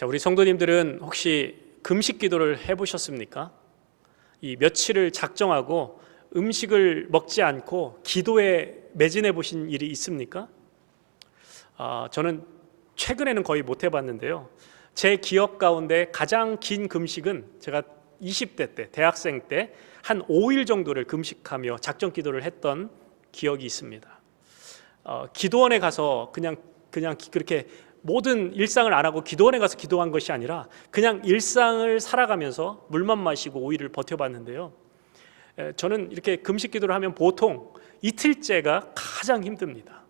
자, 우리 성도님들은 혹시 금식 기도를 해보셨습니까? 이 며칠을 작정하고 음식을 먹지 않고 기도에 매진해 보신 일이 있습니까? 저는 최근에는 거의 못 해봤는데요. 제 기억 가운데 가장 긴 금식은 제가 20대 때, 대학생 때 한 5일 정도를 금식하며 작정 기도를 했던 기억이 있습니다. 기도원에 가서 그냥 그렇게 모든 일상을 안 하고 기도원에 가서 기도한 것이 아니라 그냥 일상을 살아가면서 물만 마시고 5일을 버텨봤는데요. 저는 이렇게 금식 기도를 하면 보통 이틀째가 가장 힘듭니다.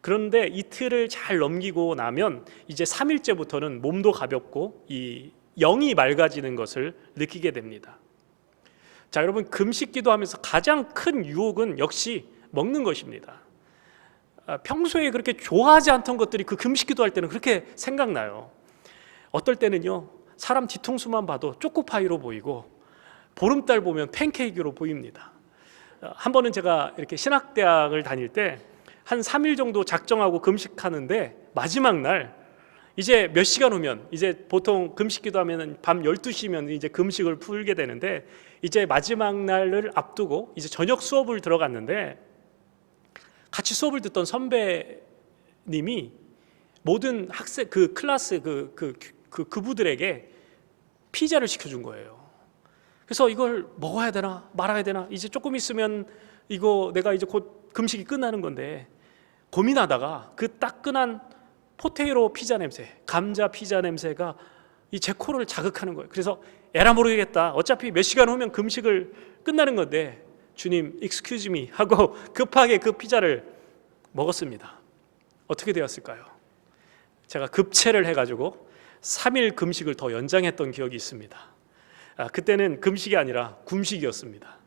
그런데 이틀을 잘 넘기고 나면 이제 3일째부터는 몸도 가볍고 이 영이 맑아지는 것을 느끼게 됩니다. 자, 여러분, 금식 기도하면서 가장 큰 유혹은 역시 먹는 것입니다. 평소에 그렇게 좋아하지 않던 것들이 그 금식 기도할 때는 그렇게 생각나요. 어떨 때는요, 사람 뒤통수만 봐도 초코파이로 보이고 보름달 보면 팬케이크로 보입니다. 한 번은 제가 이렇게 신학대학을 다닐 때 한 3일 정도 작정하고 금식하는데 마지막 날 이제 몇 시간 후면 이제 보통 금식 기도하면 밤 12시면 이제 금식을 풀게 되는데 이제 마지막 날을 앞두고 이제 저녁 수업을 들어갔는데 같이 수업을 듣던 선배님이 모든 학생 그 클래스 그부들에게 피자를 시켜준 거예요. 그래서 이걸 먹어야 되나 말아야 되나, 이제 조금 있으면 이거 내가 이제 곧 금식이 끝나는 건데 고민하다가 그 따끈한 포테이로 피자 냄새, 감자 피자 냄새가 이 제 코를 자극하는 거예요. 그래서 에라 모르겠다, 어차피 몇 시간 후면 금식을 끝나는 건데 주님 excuse me 하고 급하게 그 피자를 먹었습니다. 어떻게 되었을까요? 제가 급체를 해가지고 3일 금식을 더 연장했던 기억이 있습니다. 그때는 금식이 아니라 굼식이었습니다.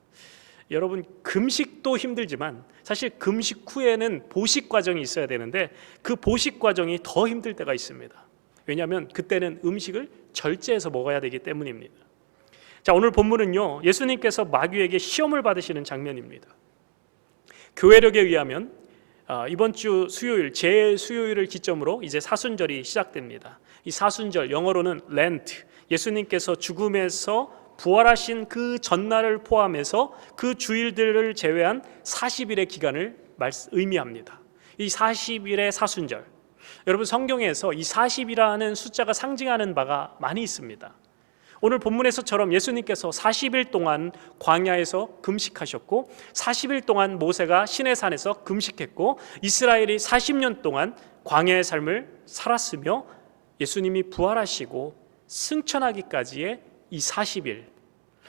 여러분, 금식도 힘들지만 사실 금식 후에는 보식 과정이 있어야 되는데 그 보식 과정이 더 힘들 때가 있습니다. 왜냐하면 그때는 음식을 절제해서 먹어야 되기 때문입니다. 자, 오늘 본문은요, 예수님께서 마귀에게 시험을 받으시는 장면입니다. 교회력에 의하면 이번 주 수요일, 제 수요일을 기점으로 이제 사순절이 시작됩니다. 이 사순절, 영어로는 렌트, 예수님께서 죽음에서 부활하신 그 전날을 포함해서 그 주일들을 제외한 40일의 기간을 의미합니다. 이 40일의 사순절, 여러분, 성경에서 이 40이라는 숫자가 상징하는 바가 많이 있습니다. 오늘 본문에서처럼 예수님께서 40일 동안 광야에서 금식하셨고 40일 동안 모세가 시내산에서 금식했고 이스라엘이 40년 동안 광야의 삶을 살았으며 예수님이 부활하시고 승천하기까지의 이 40일,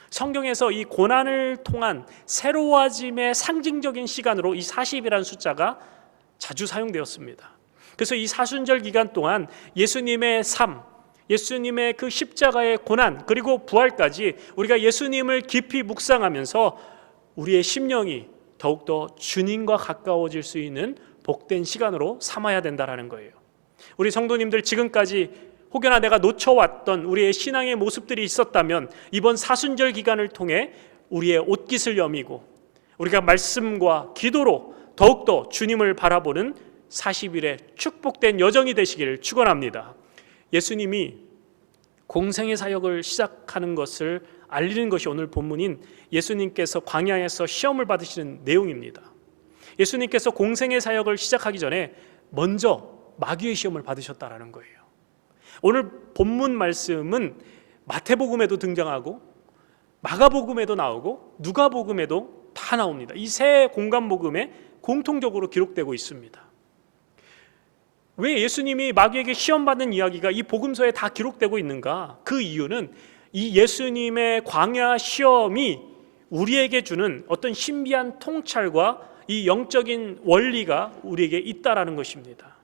성경에서 이 고난을 통한 새로워짐의 상징적인 시간으로 이 40이라는 숫자가 자주 사용되었습니다. 그래서 이 사순절 기간 동안 예수님의 삶, 예수님의 그 십자가의 고난 그리고 부활까지 우리가 예수님을 깊이 묵상하면서 우리의 심령이 더욱더 주님과 가까워질 수 있는 복된 시간으로 삼아야 된다는 거예요. 우리 성도님들, 지금까지 혹여나 내가 놓쳐왔던 우리의 신앙의 모습들이 있었다면 이번 사순절 기간을 통해 우리의 옷깃을 여미고 우리가 말씀과 기도로 더욱더 주님을 바라보는 40일의 축복된 여정이 되시기를 축원합니다. 예수님이 공생의 사역을 시작하는 것을 알리는 것이 오늘 본문인 예수님께서 광야에서 시험을 받으시는 내용입니다. 예수님께서 공생의 사역을 시작하기 전에 먼저 마귀의 시험을 받으셨다라는 거예요. 오늘 본문 말씀은 마태복음에도 등장하고 마가복음에도 나오고 누가복음에도 다 나옵니다. 이 세 공간복음에 공통적으로 기록되고 있습니다. 왜 예수님이 마귀에게 시험받는 이야기가 이 복음서에 다 기록되고 있는가? 그 이유는 이 예수님의 광야 시험이 우리에게 주는 어떤 신비한 통찰과 이 영적인 원리가 우리에게 있다라는 것입니다.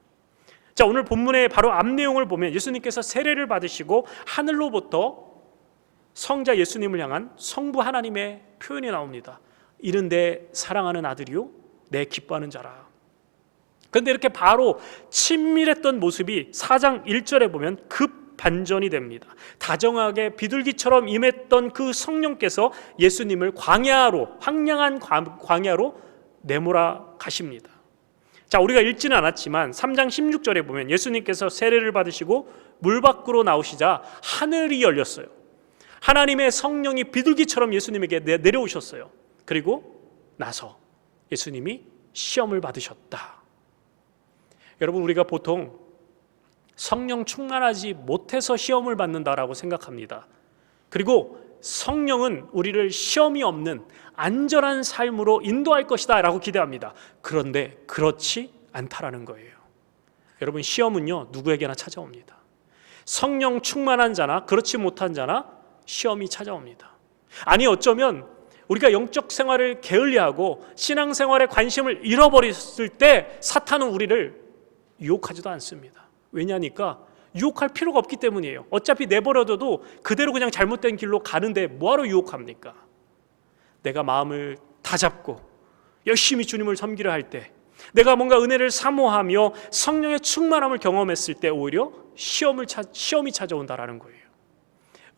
자, 오늘 본문의 바로 앞 내용을 보면 예수님께서 세례를 받으시고 하늘로부터 성자 예수님을 향한 성부 하나님의 표현이 나옵니다. 이는 내 사랑하는 아들이요 내 기뻐하는 자라. 그런데 이렇게 바로 친밀했던 모습이 4장 1절에 보면 급 반전이 됩니다. 다정하게 비둘기처럼 임했던 그 성령께서 예수님을 광야로, 황량한 광야로 내몰아 가십니다. 자, 우리가 읽지는 않았지만 3장 16절에 보면 예수님께서 세례를 받으시고 물 밖으로 나오시자 하늘이 열렸어요. 하나님의 성령이 비둘기처럼 예수님에게 내려오셨어요. 그리고 나서 예수님이 시험을 받으셨다. 여러분, 우리가 보통 성령 충만하지 못해서 시험을 받는다라고 생각합니다. 그리고 성령은 우리를 시험이 없는 안전한 삶으로 인도할 것이다 라고 기대합니다. 그런데 그렇지 않다라는 거예요. 여러분, 시험은요 누구에게나 찾아옵니다. 성령 충만한 자나 그렇지 못한 자나 시험이 찾아옵니다. 아니, 어쩌면 우리가 영적 생활을 게을리하고 신앙생활에 관심을 잃어버렸을 때 사탄은 우리를 유혹하지도 않습니다. 왜냐니까 유혹할 필요가 없기 때문이에요. 어차피 내버려둬도 그대로 그냥 잘못된 길로 가는데 뭐하러 유혹합니까? 내가 마음을 다잡고 열심히 주님을 섬기려 할 때, 내가 뭔가 은혜를 사모하며 성령의 충만함을 경험했을 때 오히려 시험이 찾아온다라는 거예요.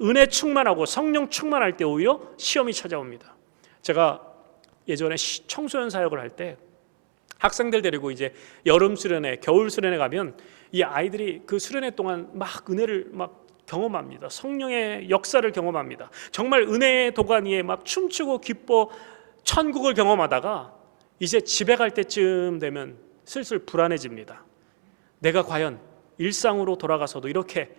은혜 충만하고 성령 충만할 때 오히려 시험이 찾아옵니다. 제가 예전에 청소년 사역을 할 때 학생들 데리고 이제 여름 수련회, 겨울 수련회 가면 이 아이들이 그 수련회 동안 막 은혜를 막 경험합니다. 성령의 역사를 경험합니다. 정말 은혜의 도가 위에 막 춤추고 기뻐 천국을 경험하다가 이제 집에 갈 때쯤 되면 슬슬 불안해집니다. 내가 과연 일상으로 돌아가서도 이렇게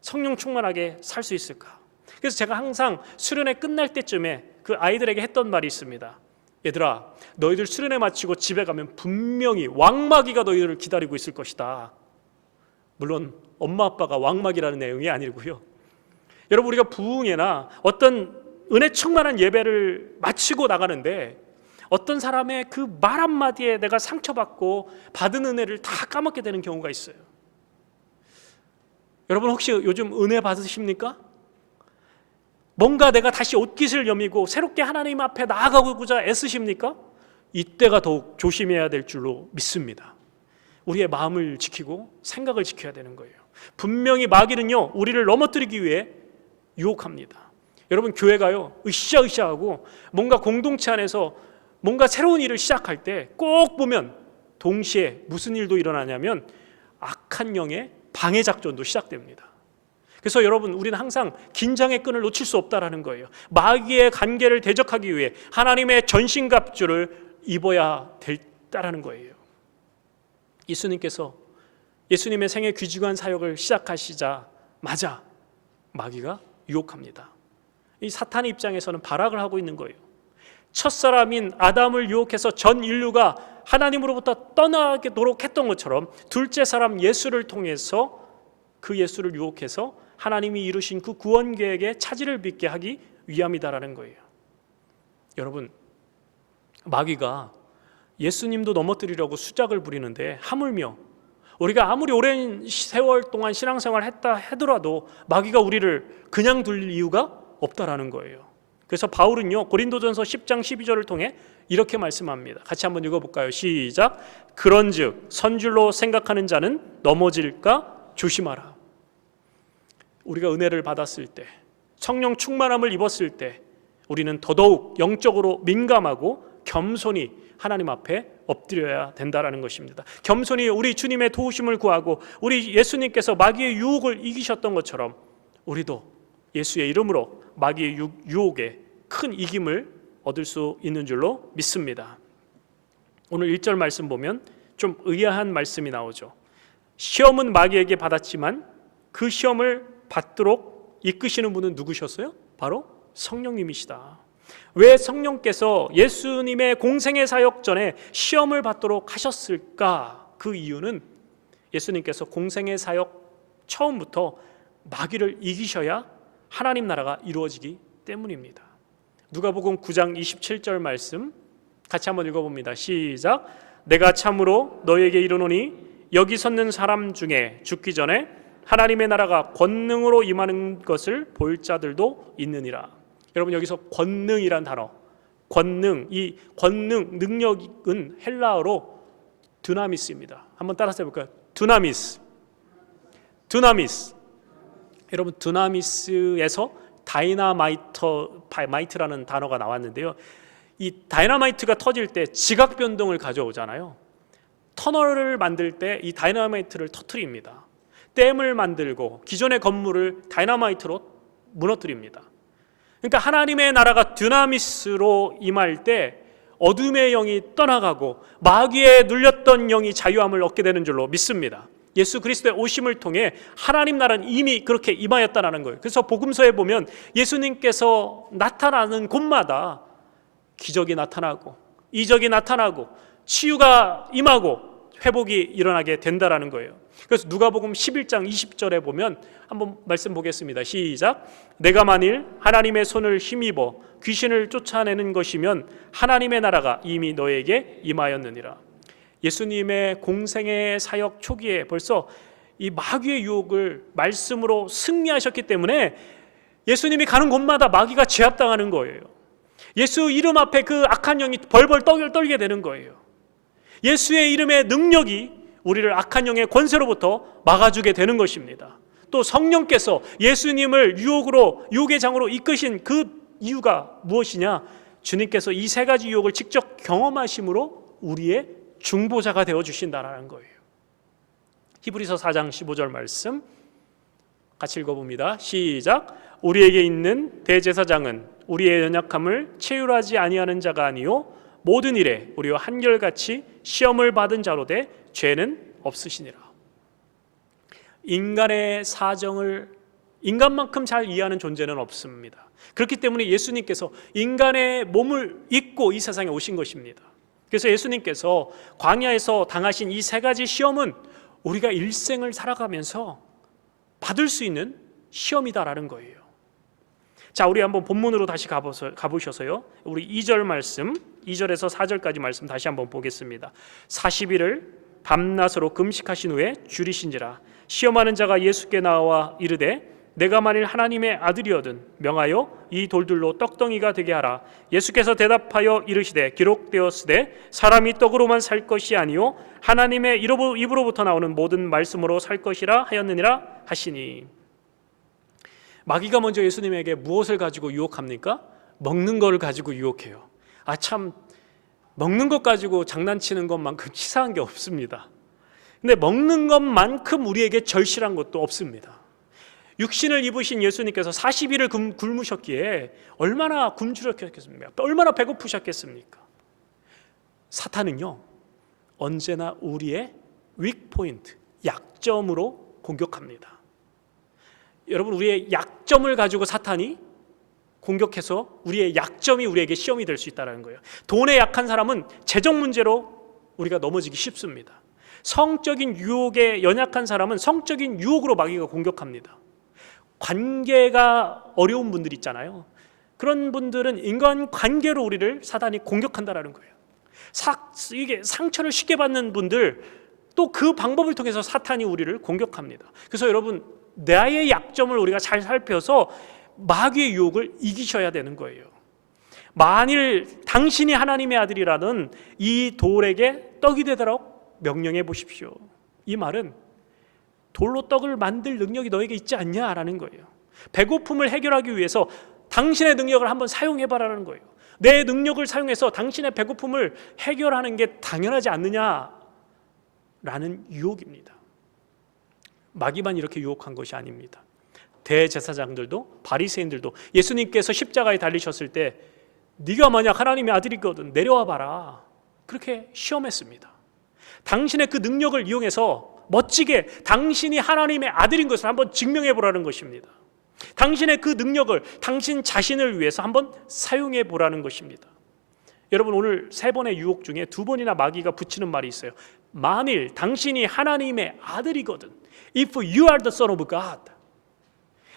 성령 충만하게 살 수 있을까? 그래서 제가 항상 수련회 끝날 때쯤에 그 아이들에게 했던 말이 있습니다. 얘들아, 너희들 수련회 마치고 집에 가면 분명히 왕마귀가 너희들을 기다리고 있을 것이다. 물론 엄마 아빠가 왕마귀라는 내용이 아니고요. 여러분, 우리가 부흥회나 어떤 은혜 충만한 예배를 마치고 나가는데 어떤 사람의 그 말 한마디에 내가 상처받고 받은 은혜를 다 까먹게 되는 경우가 있어요. 여러분, 혹시 요즘 은혜 받으십니까? 뭔가 내가 다시 옷깃을 여미고 새롭게 하나님 앞에 나아가고자 애쓰십니까? 이때가 더욱 조심해야 될 줄로 믿습니다. 우리의 마음을 지키고 생각을 지켜야 되는 거예요. 분명히 마귀는요 우리를 넘어뜨리기 위해 유혹합니다. 여러분, 교회가요 으쌰으쌰하고 뭔가 공동체 안에서 뭔가 새로운 일을 시작할 때 꼭 보면 동시에 무슨 일도 일어나냐면 악한 영의 방해 작전도 시작됩니다. 그래서 여러분, 우리는 항상 긴장의 끈을 놓칠 수 없다라는 거예요. 마귀의 관계를 대적하기 위해 하나님의 전신갑주를 입어야 된다라는 거예요. 예수님께서 예수님의 생애 귀중한 사역을 시작하시자마자 마귀가 유혹합니다. 이 사탄의 입장에서는 발악을 하고 있는 거예요. 첫사람인 아담을 유혹해서 전 인류가 하나님으로부터 떠나도록 했던 것처럼 둘째 사람 예수를 통해서 그 예수를 유혹해서 하나님이 이루신 그 구원 계획에 차질을 빚게 하기 위함이다라는 거예요. 여러분, 마귀가 예수님도 넘어뜨리려고 수작을 부리는데 하물며 우리가 아무리 오랜 세월 동안 신앙생활을 했다 하더라도 마귀가 우리를 그냥 둘 이유가 없다라는 거예요. 그래서 바울은요 고린도전서 10장 12절을 통해 이렇게 말씀합니다. 같이 한번 읽어볼까요? 시작. 그런즉 선줄로 생각하는 자는 넘어질까 조심하라. 우리가 은혜를 받았을 때, 성령 충만함을 입었을 때 우리는 더더욱 영적으로 민감하고 겸손히 하나님 앞에 엎드려야 된다라는 것입니다. 겸손히 우리 주님의 도우심을 구하고 우리 예수님께서 마귀의 유혹을 이기셨던 것처럼 우리도 예수의 이름으로 마귀의 유혹에 큰 이김을 얻을 수 있는 줄로 믿습니다. 오늘 1절 말씀 보면 좀 의아한 말씀이 나오죠. 시험은 마귀에게 받았지만 그 시험을 받도록 이끄시는 분은 누구셨어요? 바로 성령님이시다. 왜 성령께서 예수님의 공생의 사역 전에 시험을 받도록 하셨을까? 그 이유는 예수님께서 공생의 사역 처음부터 마귀를 이기셔야 하나님 나라가 이루어지기 때문입니다. 누가복음 9장 27절 말씀 같이 한번 읽어봅니다. 시작. 내가 참으로 너희에게 이르노니 여기 섰는 사람 중에 죽기 전에 하나님의 나라가 권능으로 임하는 것을 볼 자들도 있느니라. 여러분, 여기서 권능이란 단어, 이 권능, 능력은 헬라어로 드나미스입니다. 한번 따라서 해볼까요? 드나미스. 여러분, 드나미스에서 다이나마이트라는 단어가 나왔는데요. 이 다이나마이트가 터질 때 지각 변동을 가져오잖아요. 터널을 만들 때 이 다이너마이트를 터뜨립니다. 댐을 만들고 기존의 건물을 다이너마이트로 무너뜨립니다. 그러니까 하나님의 나라가 듀나미스로 임할 때 어둠의 영이 떠나가고 마귀에 눌렸던 영이 자유함을 얻게 되는 줄로 믿습니다. 예수 그리스도의 오심을 통해 하나님 나라는 이미 그렇게 임하였다는 거예요. 그래서 복음서에 보면 예수님께서 나타나는 곳마다 기적이 나타나고 이적이 나타나고 치유가 임하고 회복이 일어나게 된다라는 거예요. 그래서 누가복음 11장 20절에 보면 한번 말씀 보겠습니다. 시작. 내가 만일 하나님의 손을 힘입어 귀신을 쫓아내는 것이면 하나님의 나라가 이미 너에게 임하였느니라. 예수님의 공생의 사역 초기에 벌써 이 마귀의 유혹을 말씀으로 승리하셨기 때문에 예수님이 가는 곳마다 마귀가 제압당하는 거예요. 예수 이름 앞에 그 악한 영이 벌벌 떨게 되는 거예요. 예수의 이름의 능력이 우리를 악한 영의 권세로부터 막아주게 되는 것입니다. 또 성령께서 예수님을 유혹의 장으로 이끄신 그 이유가 무엇이냐? 주님께서 이 세 가지 유혹을 직접 경험하심으로 우리의 중보자가 되어주신다는 거예요. 히브리서 4장 15절 말씀 같이 읽어봅니다. 시작. 우리에게 있는 대제사장은 우리의 연약함을 체휼하지 아니하는 자가 아니요 모든 일에 우리와 한결같이 시험을 받은 자로 돼 죄는 없으시니라. 인간의 사정을 인간만큼 잘 이해하는 존재는 없습니다. 그렇기 때문에 예수님께서 인간의 몸을 입고 이 세상에 오신 것입니다. 그래서 예수님께서 광야에서 당하신 이 세 가지 시험은 우리가 일생을 살아가면서 받을 수 있는 시험이다라는 거예요. 자, 우리 한번 본문으로 다시 가보셔서요. 우리 2절 말씀, 2절에서 4절까지 말씀 다시 한번 보겠습니다. 40일을 밤낮으로 금식하신 후에 줄이신지라. 시험하는 자가 예수께 나와 이르되 내가 만일 하나님의 아들이거든 명하여 이 돌들로 떡덩이가 되게 하라. 예수께서 대답하여 이르시되 기록되었으되 사람이 떡으로만 살 것이 아니요 하나님의 입으로부터 나오는 모든 말씀으로 살 것이라 하였느니라 하시니. 마귀가 먼저 예수님에게 무엇을 가지고 유혹합니까? 먹는 것을 가지고 유혹해요. 참 먹는 것 가지고 장난치는 것만큼 치사한 게 없습니다. 근데 먹는 것만큼 우리에게 절실한 것도 없습니다. 육신을 입으신 예수님께서 40일을 굶으셨기에 얼마나 굶주렸겠습니까? 얼마나 배고프셨겠습니까? 사탄은요 언제나 우리의 윅포인트, 약점으로 공격합니다. 여러분, 우리의 약점을 가지고 사탄이 공격해서 우리의 약점이 우리에게 시험이 될 수 있다는 거예요. 돈에 약한 사람은 재정 문제로 우리가 넘어지기 쉽습니다. 성적인 유혹에 연약한 사람은 성적인 유혹으로 마귀가 공격합니다. 관계가 어려운 분들 있잖아요. 그런 분들은 인간관계로 우리를 사단이 공격한다라는 거예요. 이게 상처를 쉽게 받는 분들, 또 그 방법을 통해서 사탄이 우리를 공격합니다. 그래서 여러분, 나의 약점을 우리가 잘 살펴서 마귀의 유혹을 이기셔야 되는 거예요. 만일 당신이 하나님의 아들이라는 이 돌에게 떡이 되도록 명령해 보십시오. 이 말은 돌로 떡을 만들 능력이 너에게 있지 않냐라는 거예요. 배고픔을 해결하기 위해서 당신의 능력을 한번 사용해봐라는 거예요. 내 능력을 사용해서 당신의 배고픔을 해결하는 게 당연하지 않느냐라는 유혹입니다. 마귀만 이렇게 유혹한 것이 아닙니다. 대제사장들도 바리새인들도 예수님께서 십자가에 달리셨을 때 네가 만약 하나님의 아들이거든 내려와 봐라, 그렇게 시험했습니다. 당신의 그 능력을 이용해서 멋지게 당신이 하나님의 아들인 것을 한번 증명해 보라는 것입니다. 당신의 그 능력을 당신 자신을 위해서 한번 사용해 보라는 것입니다. 여러분, 오늘 세 번의 유혹 중에 두 번이나 마귀가 붙이는 말이 있어요. 만일 당신이 하나님의 아들이거든, If you are the son of God.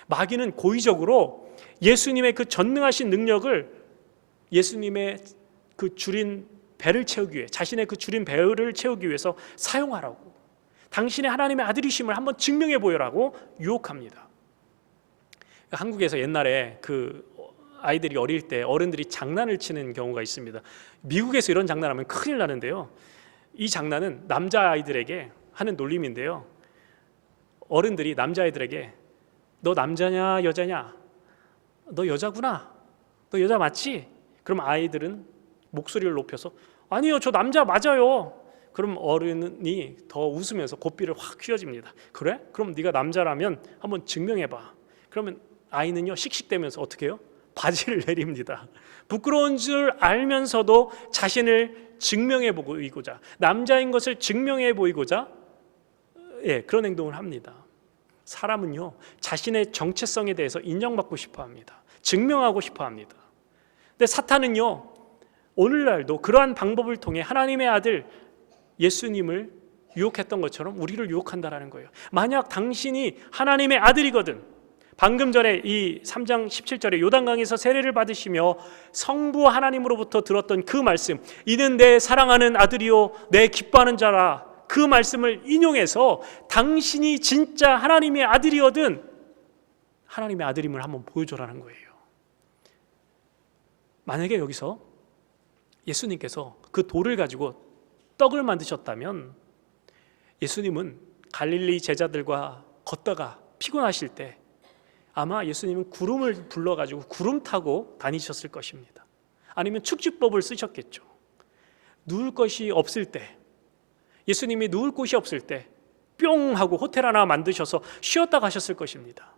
마귀는 고의적으로 예수님의 그 전능하신 능력을 예수님의 그 줄인 배를 채우기 위해, 자신의 그 줄인 배를 채우기 위해서 사용하라고, 당신의 하나님의 아들이심을 한번 증명해 보여라고 유혹합니다. 한국에서 옛날에 그 아이들이 어릴 때 어른들이 장난을 치는 경우가 있습니다. 미국에서 이런 장난하면 큰일 나는데요. 이 장난은 남자아이들에게 하는 놀림인데요. 어른들이 남자아이들에게 너 남자냐 여자냐? 너 여자구나. 너 여자 맞지? 그럼 아이들은 목소리를 높여서 아니요, 저 남자 맞아요. 그럼 어른이 더 웃으면서 고삐를 확 휘어집니다. 그래? 그럼 네가 남자라면 한번 증명해봐. 그러면 아이는요 씩씩대면서 어떻게 해요? 바지를 내립니다. 부끄러운 줄 알면서도 자신을 증명해 보이고자, 남자인 것을 증명해 보이고자 그런 행동을 합니다. 사람은요 자신의 정체성에 대해서 인정받고 싶어 합니다. 증명하고 싶어 합니다. 근데 사탄은요 오늘날도 그러한 방법을 통해 하나님의 아들 예수님을 유혹했던 것처럼 우리를 유혹한다라는 거예요. 만약 당신이 하나님의 아들이거든, 방금 전에 이 3장 17절에 요단강에서 세례를 받으시며 성부 하나님으로부터 들었던 그 말씀, 이는 내 사랑하는 아들이요 내 기뻐하는 자라, 그 말씀을 인용해서 당신이 진짜 하나님의 아들이거든 하나님의 아들임을 한번 보여줘라는 거예요. 만약에 여기서 예수님께서 그 돌을 가지고 떡을 만드셨다면 예수님은 갈릴리 제자들과 걷다가 피곤하실 때 아마 예수님은 구름을 불러가지고 구름 타고 다니셨을 것입니다. 아니면 축지법을 쓰셨겠죠. 누울 것이 없을 때, 예수님이 누울 곳이 없을 때 뿅 하고 호텔 하나 만드셔서 쉬었다 가셨을 것입니다.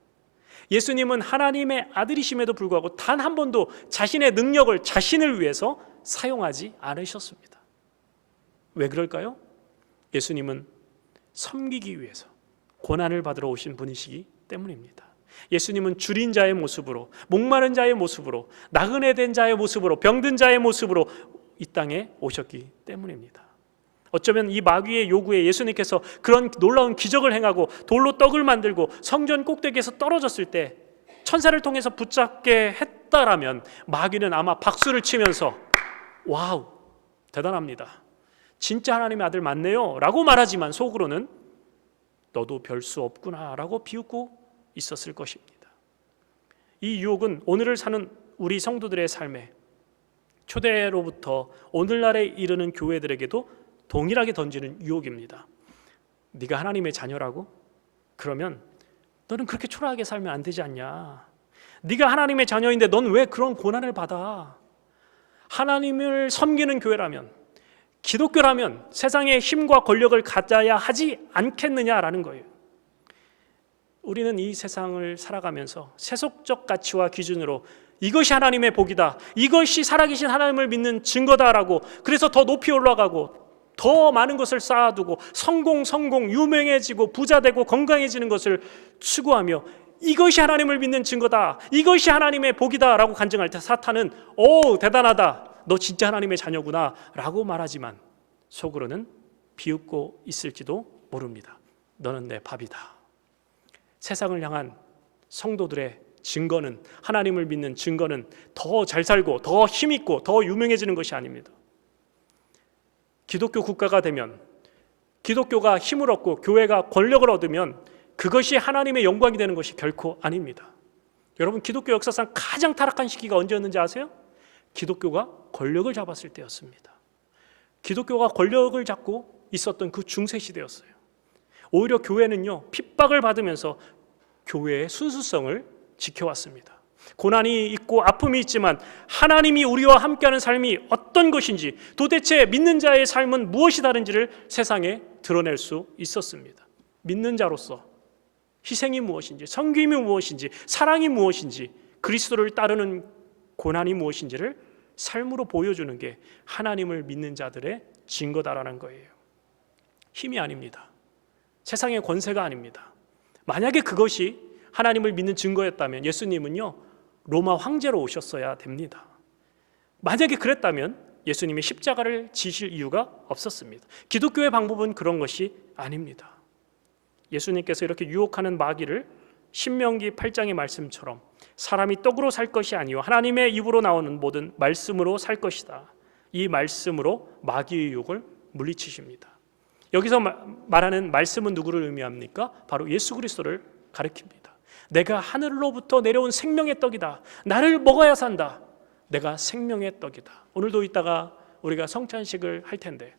예수님은 하나님의 아들이심에도 불구하고 단 한 번도 자신의 능력을 자신을 위해서 사용하지 않으셨습니다. 왜 그럴까요? 예수님은 섬기기 위해서 고난을 받으러 오신 분이시기 때문입니다. 예수님은 줄인 자의 모습으로, 목마른 자의 모습으로, 나그네 된 자의 모습으로, 병든 자의 모습으로 이 땅에 오셨기 때문입니다. 어쩌면 이 마귀의 요구에 예수님께서 그런 놀라운 기적을 행하고 돌로 떡을 만들고 성전 꼭대기에서 떨어졌을 때 천사를 통해서 붙잡게 했다라면 마귀는 아마 박수를 치면서 와우, 대단합니다, 진짜 하나님의 아들 맞네요 라고 말하지만 속으로는 너도 별 수 없구나 라고 비웃고 있었을 것입니다. 이 유혹은 오늘을 사는 우리 성도들의 삶에 초대로부터 오늘날에 이르는 교회들에게도 동일하게 던지는 유혹입니다. 네가 하나님의 자녀라고? 그러면 너는 그렇게 초라하게 살면 안 되지 않냐? 네가 하나님의 자녀인데 넌 왜 그런 고난을 받아? 하나님을 섬기는 교회라면, 기독교라면 세상의 힘과 권력을 가져야 하지 않겠느냐라는 거예요. 우리는 이 세상을 살아가면서 세속적 가치와 기준으로 이것이 하나님의 복이다, 이것이 살아계신 하나님을 믿는 증거다라고, 그래서 더 높이 올라가고 더 많은 것을 쌓아두고 성공, 유명해지고 부자되고 건강해지는 것을 추구하며 이것이 하나님을 믿는 증거다, 이것이 하나님의 복이다 라고 간증할 때 사탄은 오 대단하다, 너 진짜 하나님의 자녀구나 라고 말하지만 속으로는 비웃고 있을지도 모릅니다. 너는 내 밥이다. 세상을 향한 성도들의 증거는, 하나님을 믿는 증거는 더 잘 살고 더 힘있고 더 유명해지는 것이 아닙니다. 기독교 국가가 되면, 기독교가 힘을 얻고 교회가 권력을 얻으면 그것이 하나님의 영광이 되는 것이 결코 아닙니다. 여러분, 기독교 역사상 가장 타락한 시기가 언제였는지 아세요? 기독교가 권력을 잡았을 때였습니다. 기독교가 권력을 잡고 있었던 그 중세 시대였어요. 오히려 교회는요 핍박을 받으면서 교회의 순수성을 지켜왔습니다. 고난이 있고 아픔이 있지만 하나님이 우리와 함께하는 삶이 어떤 것인지, 도대체 믿는 자의 삶은 무엇이 다른지를 세상에 드러낼 수 있었습니다. 믿는 자로서 희생이 무엇인지, 섬김이 무엇인지, 사랑이 무엇인지, 그리스도를 따르는 고난이 무엇인지를 삶으로 보여주는 게 하나님을 믿는 자들의 증거다라는 거예요. 힘이 아닙니다. 세상의 권세가 아닙니다. 만약에 그것이 하나님을 믿는 증거였다면 예수님은요 로마 황제로 오셨어야 됩니다. 만약에 그랬다면 예수님이 십자가를 지실 이유가 없었습니다. 기독교의 방법은 그런 것이 아닙니다. 예수님께서 이렇게 유혹하는 마귀를 신명기 8장의 말씀처럼 사람이 떡으로 살 것이 아니요 하나님의 입으로 나오는 모든 말씀으로 살 것이다, 이 말씀으로 마귀의 유혹을 물리치십니다. 여기서 말하는 말씀은 누구를 의미합니까? 바로 예수 그리스도를 가리킵니다. 내가 하늘로부터 내려온 생명의 떡이다, 나를 먹어야 산다, 내가 생명의 떡이다. 오늘도 이따가 우리가 성찬식을 할 텐데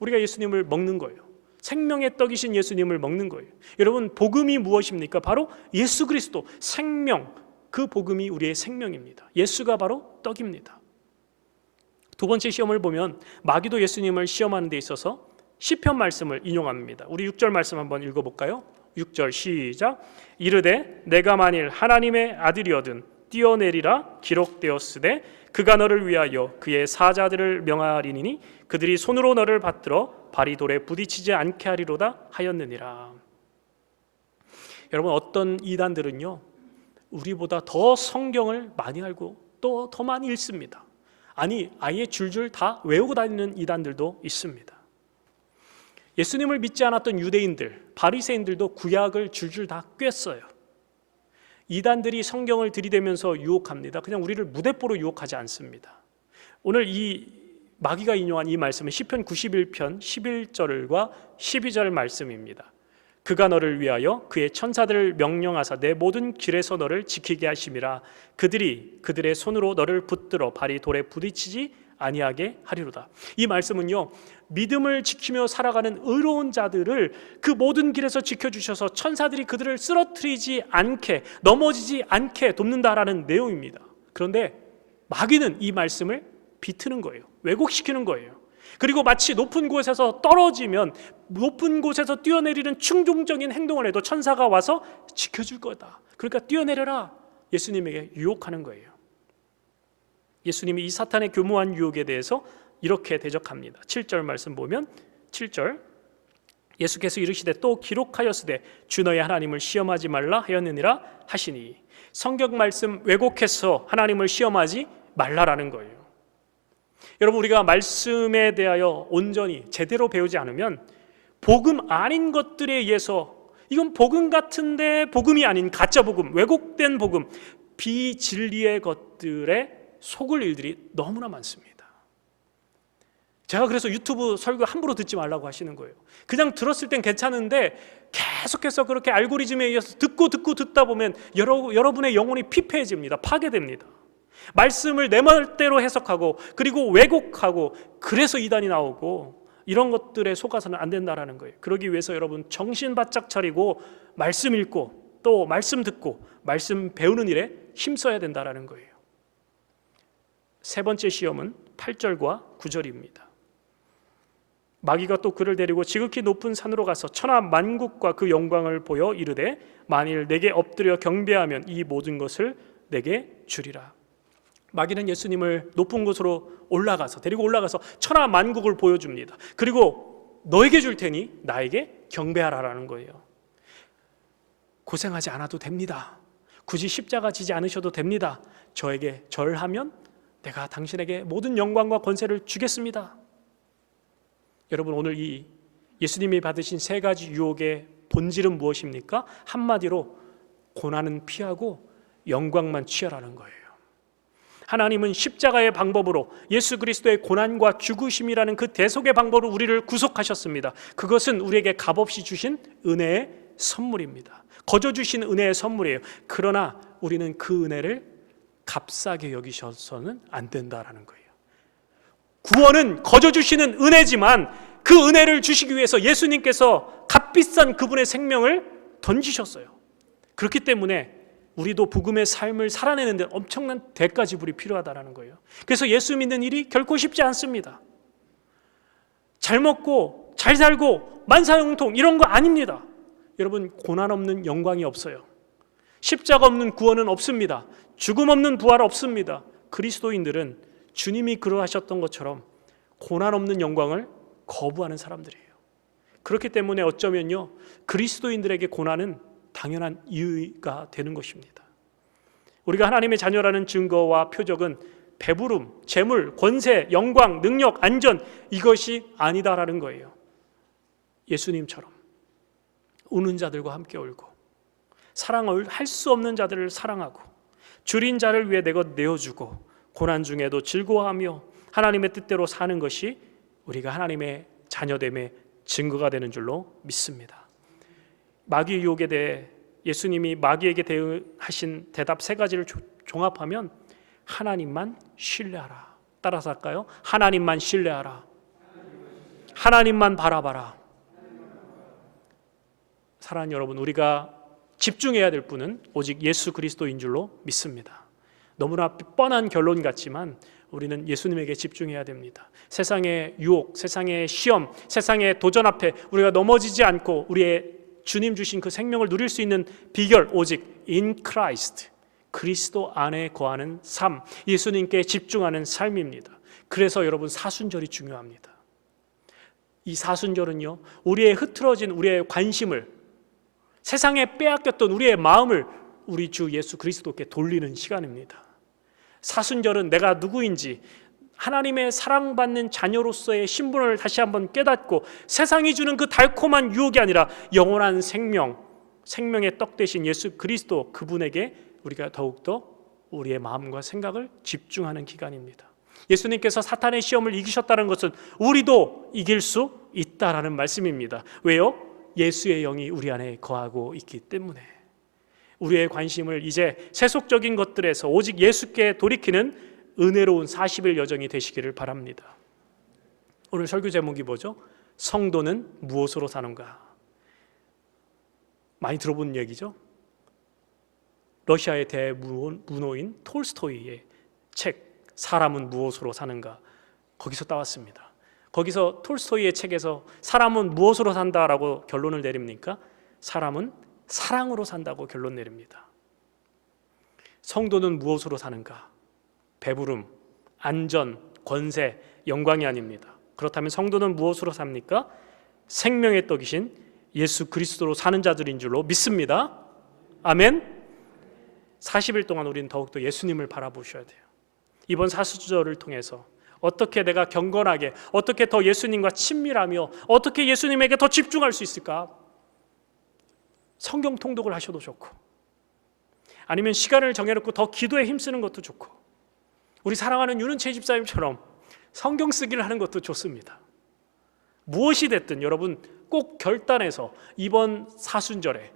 우리가 예수님을 먹는 거예요. 생명의 떡이신 예수님을 먹는 거예요. 여러분, 복음이 무엇입니까? 바로 예수 그리스도, 생명, 그 복음이 우리의 생명입니다. 예수가 바로 떡입니다. 두 번째 시험을 보면 마귀도 예수님을 시험하는 데 있어서 시편 말씀을 인용합니다. 우리 6절 말씀 한번 읽어볼까요? 6절 시작. 이르되 내가 만일 하나님의 아들이어든 뛰어내리라 기록되었으되 그가 너를 위하여 그의 사자들을 명하리니 그들이 손으로 너를 받들어 발이 돌에 부딪히지 않게 하리로다 하였느니라. 여러분, 어떤 이단들은요 우리보다 더 성경을 많이 알고 또 더 많이 읽습니다. 아니, 아예 줄줄 다 외우고 다니는 이단들도 있습니다. 예수님을 믿지 않았던 유대인들, 바리새인들도 구약을 줄줄 다 꿰었어요. 이단들이 성경을 들이대면서 유혹합니다. 그냥 우리를 무대뽀로 유혹하지 않습니다. 오늘 이 마귀가 인용한 이 말씀은 시편 91편 11절과 12절 말씀입니다. 그가 너를 위하여 그의 천사들을 명령하사 내 모든 길에서 너를 지키게 하심이라. 그들이 그들의 손으로 너를 붙들어 발이 돌에 부딪히지 아니하게 하리로다. 이 말씀은요, 믿음을 지키며 살아가는 의로운 자들을 그 모든 길에서 지켜주셔서 천사들이 그들을 쓰러뜨리지 않게, 넘어지지 않게 돕는다라는 내용입니다. 그런데 마귀는 이 말씀을 비트는 거예요. 왜곡시키는 거예요. 그리고 마치 높은 곳에서 떨어지면 높은 곳에서 뛰어내리는 충동적인 행동을 해도 천사가 와서 지켜줄 거다. 그러니까 뛰어내려라. 예수님에게 유혹하는 거예요. 예수님이 이 사탄의 교묘한 유혹에 대해서 이렇게 대적합니다. 7절 말씀 보면 7절 예수께서 이르시되 또 기록하였으되 주 너의 하나님을 시험하지 말라 하였느니라 하시니. 성경 말씀 왜곡해서 하나님을 시험하지 말라라는 거예요. 여러분, 우리가 말씀에 대하여 온전히 제대로 배우지 않으면 복음 아닌 것들에 의해서, 이건 복음 같은데 복음이 아닌 가짜 복음, 왜곡된 복음, 비진리의 것들에 속을 일들이 너무나 많습니다. 제가 그래서 유튜브 설교 함부로 듣지 말라고 하시는 거예요. 그냥 들었을 땐 괜찮은데 계속해서 그렇게 알고리즘에 의해서 듣다 보면 여러분의 영혼이 피폐해집니다. 파괴됩니다. 말씀을 내 말대로 해석하고 그리고 왜곡하고, 그래서 이단이 나오고 이런 것들에 속아서는 안 된다라는 거예요. 그러기 위해서 여러분 정신 바짝 차리고 말씀 읽고 또 말씀 듣고 말씀 배우는 일에 힘써야 된다라는 거예요. 세 번째 시험은 8절과 9절입니다. 마귀가 또 그를 데리고 지극히 높은 산으로 가서 천하 만국과 그 영광을 보여 이르되 만일 내게 엎드려 경배하면 이 모든 것을 내게 주리라. 마귀는 예수님을 높은 곳으로 데리고 올라가서 천하 만국을 보여줍니다. 그리고 너에게 줄 테니 나에게 경배하라라는 거예요. 고생하지 않아도 됩니다. 굳이 십자가 지지 않으셔도 됩니다. 저에게 절하면 내가 당신에게 모든 영광과 권세를 주겠습니다. 여러분, 오늘 이 예수님이 받으신 세 가지 유혹의 본질은 무엇입니까? 한마디로 고난은 피하고 영광만 취하라는 거예요. 하나님은 십자가의 방법으로 예수 그리스도의 고난과 죽으심이라는 그 대속의 방법으로 우리를 구속하셨습니다. 그것은 우리에게 값없이 주신 은혜의 선물입니다. 거저 주신 은혜의 선물이에요. 그러나 우리는 그 은혜를 값싸게 여기셔서는 안 된다라는 거예요. 구원은 거저 주시는 은혜지만 그 은혜를 주시기 위해서 예수님께서 값비싼 그분의 생명을 던지셨어요. 그렇기 때문에 우리도 복음의 삶을 살아내는 데 엄청난 대가 지불이 필요하다는 거예요. 그래서 예수 믿는 일이 결코 쉽지 않습니다. 잘 먹고 잘 살고 만사형통 이런 거 아닙니다. 여러분, 고난 없는 영광이 없어요. 십자가 없는 구원은 없습니다. 죽음 없는 부활 없습니다. 그리스도인들은 주님이 그러하셨던 것처럼 고난 없는 영광을 거부하는 사람들이에요. 그렇기 때문에 어쩌면요, 그리스도인들에게 고난은 당연한 이유가 되는 것입니다. 우리가 하나님의 자녀라는 증거와 표적은 배부름, 재물, 권세, 영광, 능력, 안전, 이것이 아니다라는 거예요. 예수님처럼 우는 자들과 함께 울고 사랑을 할 수 없는 자들을 사랑하고 줄인 자를 위해 내 것 내어주고 고난 중에도 즐거워하며 하나님의 뜻대로 사는 것이 우리가 하나님의 자녀됨의 증거가 되는 줄로 믿습니다. 마귀 유혹에 대해 예수님이 마귀에게 대응하신 대답 세 가지를 종합하면 하나님만 신뢰하라. 따라서 할까요? 하나님만 신뢰하라. 하나님만 바라봐라. 사랑하는 여러분, 우리가 집중해야 될 분은 오직 예수 그리스도인 줄로 믿습니다. 너무나 뻔한 결론 같지만 우리는 예수님에게 집중해야 됩니다. 세상의 유혹, 세상의 시험, 세상의 도전 앞에 우리가 넘어지지 않고 우리의 주님 주신 그 생명을 누릴 수 있는 비결, 오직 in Christ, 그리스도 안에 거하는 삶, 예수님께 집중하는 삶입니다. 그래서 여러분, 사순절이 중요합니다. 이 사순절은요, 우리의 흐트러진 우리의 관심을, 세상에 빼앗겼던 우리의 마음을 우리 주 예수 그리스도께 돌리는 시간입니다. 사순절은 내가 누구인지, 하나님의 사랑받는 자녀로서의 신분을 다시 한번 깨닫고 세상이 주는 그 달콤한 유혹이 아니라 영원한 생명, 생명의 떡 되신 예수 그리스도, 그분에게 우리가 더욱더 우리의 마음과 생각을 집중하는 기간입니다. 예수님께서 사탄의 시험을 이기셨다는 것은 우리도 이길 수 있다라는 말씀입니다. 왜요? 예수의 영이 우리 안에 거하고 있기 때문에. 우리의 관심을 이제 세속적인 것들에서 오직 예수께 돌이키는 은혜로운 40일 여정이 되시기를 바랍니다. 오늘 설교 제목이 뭐죠? 성도는 무엇으로 사는가? 많이 들어본 얘기죠? 러시아의 대문호인 톨스토이의 책 사람은 무엇으로 사는가, 거기서 따왔습니다. 거기서 톨스토이의 책에서 사람은 무엇으로 산다라고 결론을 내립니까? 사람은 사랑으로 산다고 결론 내립니다. 성도는 무엇으로 사는가? 배부름, 안전, 권세, 영광이 아닙니다. 그렇다면 성도는 무엇으로 삽니까? 생명의 떡이신 예수 그리스도로 사는 자들인 줄로 믿습니다. 아멘. 40일 동안 우리는 더욱더 예수님을 바라보셔야 돼요. 이번 사순절을 통해서 어떻게 내가 경건하게, 어떻게 더 예수님과 친밀하며 어떻게 예수님에게 더 집중할 수 있을까? 성경 통독을 하셔도 좋고, 아니면 시간을 정해놓고 더 기도에 힘쓰는 것도 좋고, 우리 사랑하는 윤은채 집사님처럼 성경 쓰기를 하는 것도 좋습니다. 무엇이 됐든 여러분 꼭 결단해서 이번 사순절에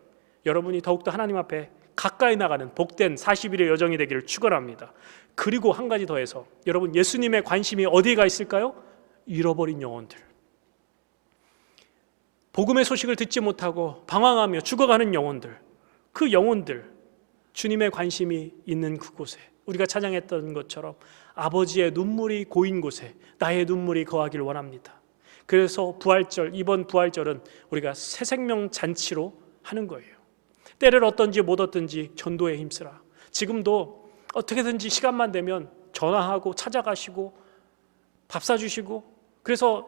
여러분이 더욱더 하나님 앞에 가까이 나가는 복된 40일의 여정이 되기를 축원합니다. 그리고 한 가지 더해서 여러분, 예수님의 관심이 어디에 가 있을까요? 잃어버린 영혼들, 복음의 소식을 듣지 못하고 방황하며 죽어가는 영혼들, 그 영혼들, 주님의 관심이 있는 그곳에 우리가 찬양했던 것처럼 아버지의 눈물이 고인 곳에 나의 눈물이 거하길 원합니다. 그래서 부활절, 이번 부활절은 우리가 새 생명 잔치로 하는 거예요. 때를 얻든지 못 얻든지 전도에 힘쓰라. 지금도 어떻게든지 시간만 되면 전화하고 찾아가시고 밥 사주시고, 그래서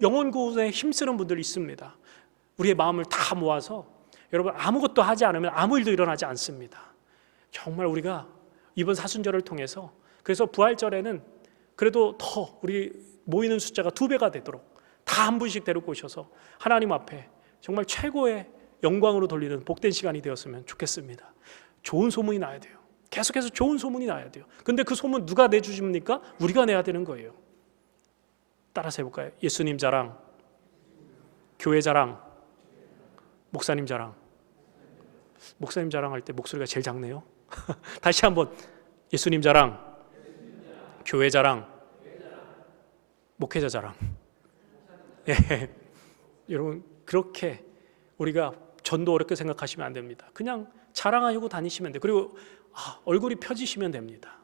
영혼 구원에 힘쓰는 분들이 있습니다. 우리의 마음을 다 모아서, 여러분, 아무것도 하지 않으면 아무 일도 일어나지 않습니다. 정말 우리가 이번 사순절을 통해서, 그래서 부활절에는 그래도 더 우리 모이는 숫자가 2배가 되도록 다 한 분씩 데리고 오셔서 하나님 앞에 정말 최고의 영광으로 돌리는 복된 시간이 되었으면 좋겠습니다. 좋은 소문이 나야 돼요. 계속해서 좋은 소문이 나야 돼요. 근데 그 소문 누가 내주십니까? 우리가 내야 되는 거예요. 따라서 해볼까요? 예수님 자랑, 교회 자랑, 목사님 자랑. 목사님 자랑할 때 목소리가 제일 작네요. 다시 한번, 예수님 자랑, 교회 자랑, 목회자 자랑. 예. 여러분, 그렇게 우리가 전도 어렵게 생각하시면 안 됩니다. 그냥 자랑하고 다니시면 돼요. 그리고 얼굴이 펴지시면 됩니다.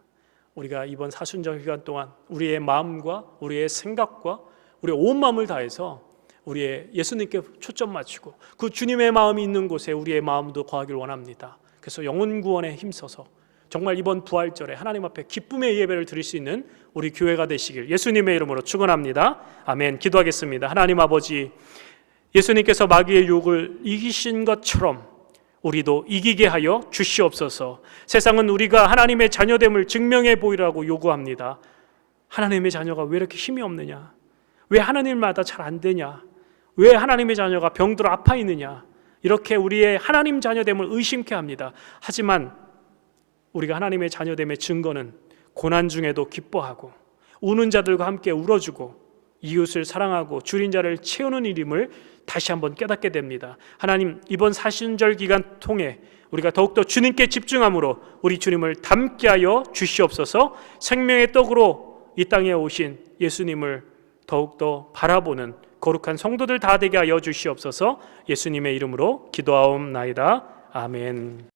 우리가 이번 사순절 기간 동안 우리의 마음과 우리의 생각과 우리의 온 마음을 다해서 우리의 예수님께 초점 맞추고 그 주님의 마음이 있는 곳에 우리의 마음도 거하길 원합니다. 그래서 영혼 구원에 힘써서 정말 이번 부활절에 하나님 앞에 기쁨의 예배를 드릴 수 있는 우리 교회가 되시길 예수님의 이름으로 축원합니다. 아멘. 기도하겠습니다. 하나님 아버지, 예수님께서 마귀의 유혹을 이기신 것처럼 우리도 이기게 하여 주시옵소서. 세상은 우리가 하나님의 자녀됨을 증명해 보이라고 요구합니다. 하나님의 자녀가 왜 이렇게 힘이 없느냐? 왜 하나님마다 잘 안 되냐? 왜 하나님의 자녀가 병들어 아파 있느냐? 이렇게 우리의 하나님 자녀됨을 의심케 합니다. 하지만 우리가 하나님의 자녀됨의 증거는 고난 중에도 기뻐하고 우는 자들과 함께 울어주고 이웃을 사랑하고 줄인 자를 채우는 일임을 다시 한번 깨닫게 됩니다. 하나님, 이번 사순절 기간 통해 우리가 더욱더 주님께 집중함으로 우리 주님을 닮게 하여 주시옵소서. 생명의 떡으로 이 땅에 오신 예수님을 더욱더 바라보는 거룩한 성도들 다 되게 하여 주시옵소서. 예수님의 이름으로 기도하옵나이다. 아멘.